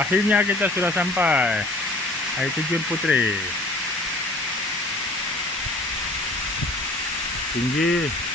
Akhirnya kita sudah sampai air terjun Puteri. Tinggi.